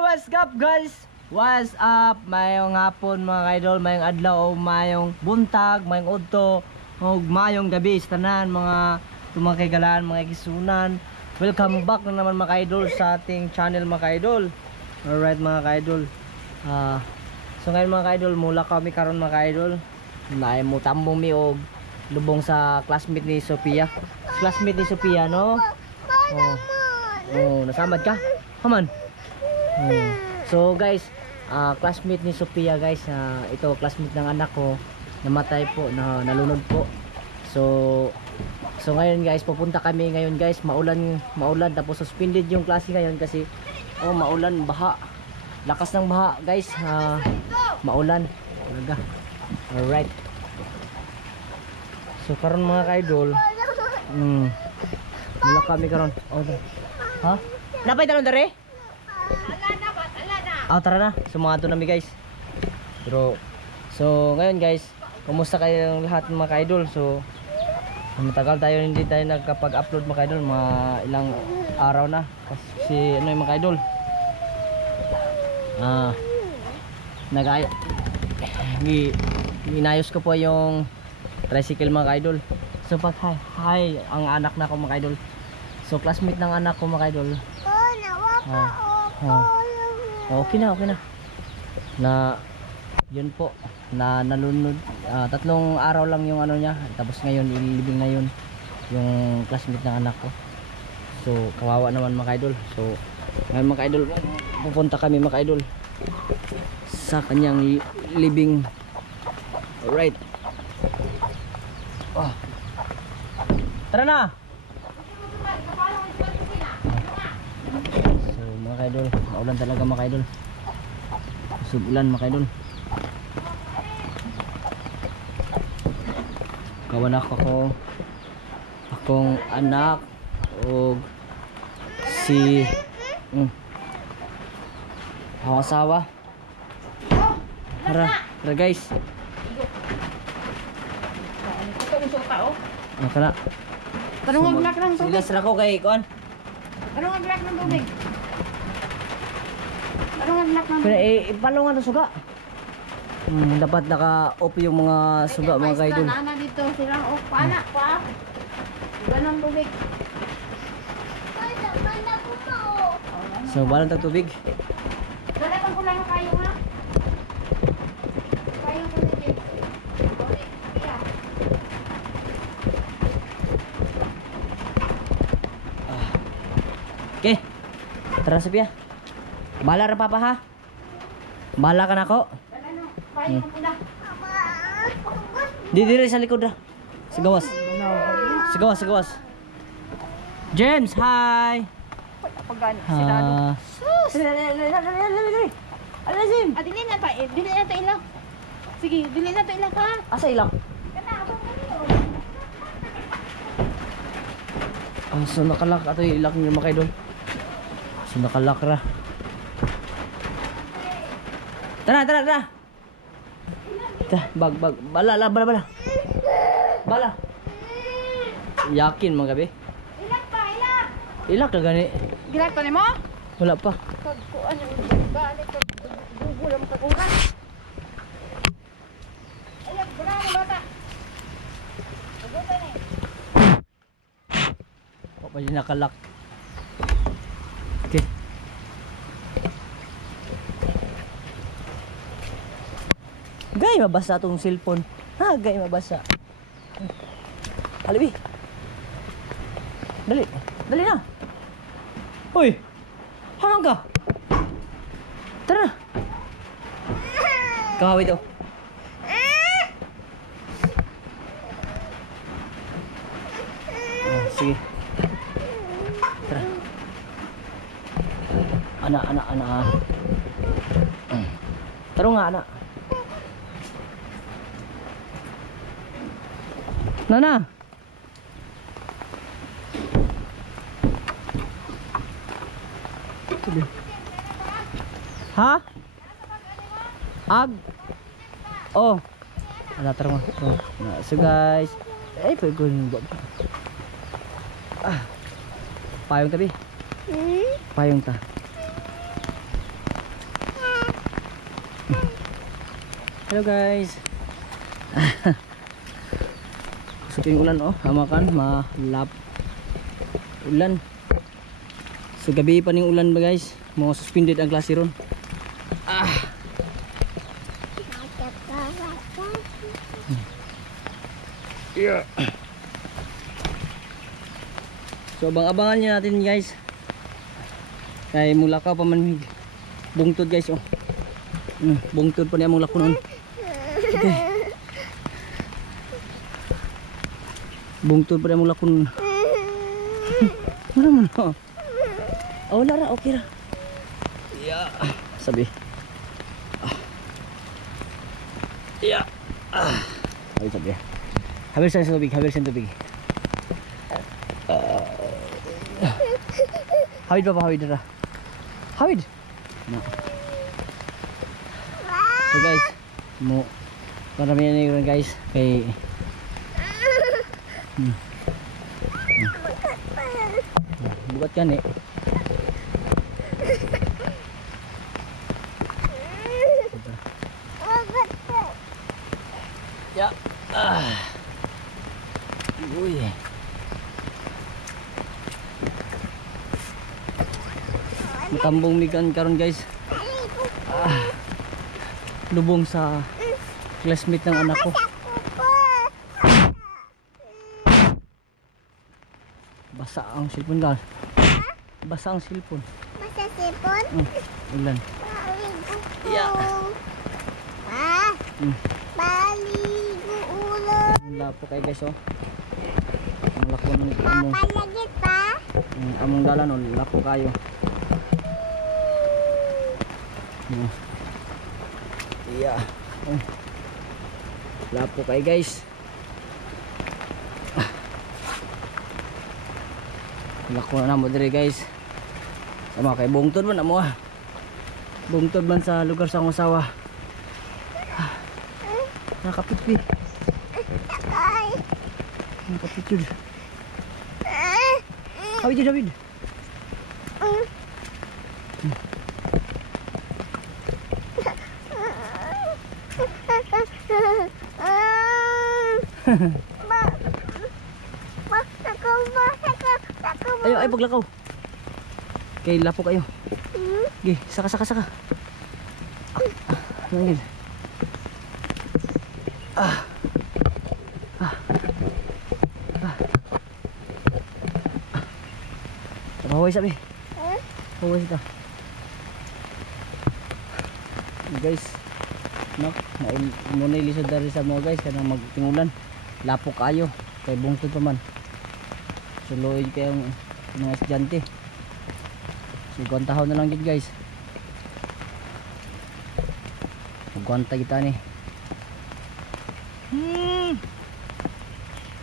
What's up guys? What's up? Mayong hapon mga kaidol, mayong adlaw, mayong buntag, mayong udto, ug mayong gabi sa tanan mga tumakaygalan, mga igsunan. Welcome back na naman mga kaidol sa ating channel mga kaidol. Alright mga kaidol. So ngayon mga kaidol, mula kami karon mga kaidol. Naay mo tambong mi og lubong sa classmate ni Sophia. Classmate ni Sophia, no? Oh, nasamad ka? Haman. So guys, classmate ni Sophia guys, ito classmate ng anak ko, namatay po, nalunod po. So ngayon guys, pupunta kami ngayon guys, maulan tapos suspended yung klase ngayon kasi maulan, baha. Lakas ng baha guys, maulan talaga. Alright. So karon mga kaidol, wala kami karon. Ha? Napay talon dere? Tara na, sumato na mi guys. Pero so ngayon guys, kumusta kayong lahat mga kaidol? So matagal tayo hindi tayo nagkapag-upload mga kaidol, mga ilang araw na kasi ano yung mga kaidol, inayos ko po yung tricycle mga kaidol. So pag hi ang anak na ko mga kaidol, so classmate ng anak ko mga kaidol. Okay na na yun po, na nalunod. 3 araw lang yung ano niya, tapos ngayon ililibing na yun yung classmate ng anak ko. So kawawa naman mga kaidol. So ngayon mga kaidol, pupunta kami mga kaidol sa kanyang libing. Alright. Tara na. So mga kaidol, maulan talaga mga kaidol. Subulan mga kaidol. Kawanak akong anak o si akong asawa. Tara guys. Kana. Tanong ang black ng tubig. Sila sila ko kay kuan. Tanong ang black ng tubig. Tanong ang black ng Pero tubig. ipalungan ng suga. Dapat naka-off yung mga suga mga kaidol. Ana dito silang off pana pa. Ganang tubig. So balang tag tubig. Dalatang ko lang kayo ha. Kayo ko dito. Okay. Tara Sophia. Bala ra papa ha. Bala ka na ko. Di dire sa likod ra. Sa gawas. Sa gawas. James, hi. Pagani sila. Sus. Ala Jim. Dili na pa, dili na to ilaw. Sige, dili na to ilaw ka. Asa ilang? Kana abang Ah, so nakalak ato yung ilak niyo mga kaidol. So nakalak ra. Tara. Bag. Bala. Yakin mga gabi. ilak pa, ilak. Ilak na gani. Gilak pa nimo? Wala pa. Kagkuan yung balik ka. Gugulo mo kaguran. Ilak, bula mo bata. Gugulo ni. O pa yung nakalak. Okay. Gay mabasa itong cellphone. Gay mabasa. Halibi. Dali na. Hoy. Hamang ka. Tara. Kahawi to. Sige. Tara. Anak. Taro nga anak. Nana. Ha? Ag. Oh. Ala tara mo. So guys, pagod. Payong tabi. Payong ta. Hello guys. Suking ulan oh, hamakan malap ulan. So gabi pa ning ulan ba guys? Mga suspended ang klase ron. Yeah. So abang-abangan niyo natin guys. Kay mula ka pa man bungtod guys oh. Bungtod pa niya mong lakunon. Okay. Bungtod pa niya mong lakunon. Ano man oh. Oh wala ra, okay ra. Yeah. Sabi. Yeah. Sabi. Habis sa tubig, habis sa tubig. Hawid pa, hawid na. Hawid. No. So guys, mo marami na yun guys kay bukat kan eh. Ya. Uy. Matambong migan karon guys. Lubong sa classmate ng anak ko. Basa ang cellphone guys. Basa ang cellphone. Basa cellphone? Ulan. Yeah. Baligo ulan. Wala po kayo guys oh. Ang lako ng among. Papalagit pa? Among dalan oh, lako kayo. Iya. Lapo kayo guys. Lako na mo dire guys. Sama kay bungtod man amo ah. Bungtod man sa lugar sa akong asawa. Nakapitpit. Nakapitpit. Hawid David. Ayo ay paglakaw. Kay lapo kayo. Gi, saka. Nangil. Paway sabi. Paway kita. Guys, nak muna ilisod dari sa mga guys kanang magtingulan. Lapo kayo kay bungtod pa man. Suloy kayong mga estudyante. Sigwantahon na lang yun guys. Magwanta kita ni.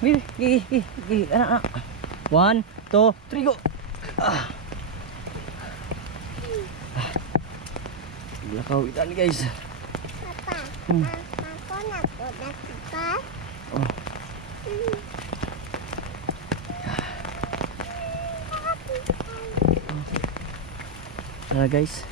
Gigi, anak. 1, 2, 3, go. Lakaw kita ni guys. Papa, ako na po ka. Oh. Tara guys.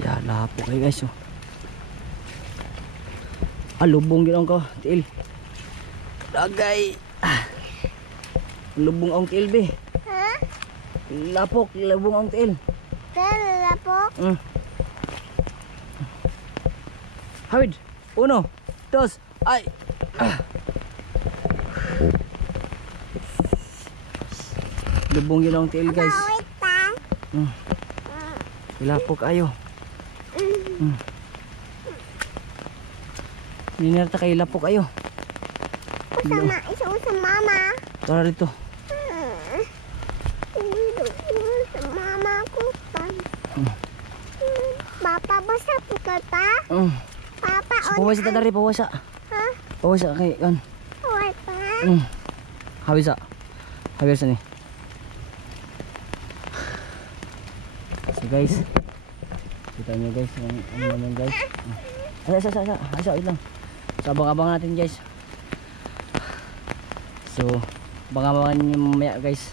Ya lapo kayo guys oh. Lubong ginaon ko, tiil. Dagay. Lubong ang tiil be. Ha? Lapok, lubong ang tiil. Kaya po? Hawid. 1, 2, ay. Lubong yun ang tiil guys. Bawit pa? Ilapok ayo. Ninerta kay ilapok ayo. Isa sa mama. Tara dito. Sa mama ko pa. Papa, basa po ka pa? Papa, Pawasa ta dari, pawasa. Ha? Pawasa kay kan. Wala pa? Habisa. Habisa ni. So guys, kita nyo guys ano naman guys. Asa lang. So abang-abang natin guys. So abang-abangan nyo mamaya guys.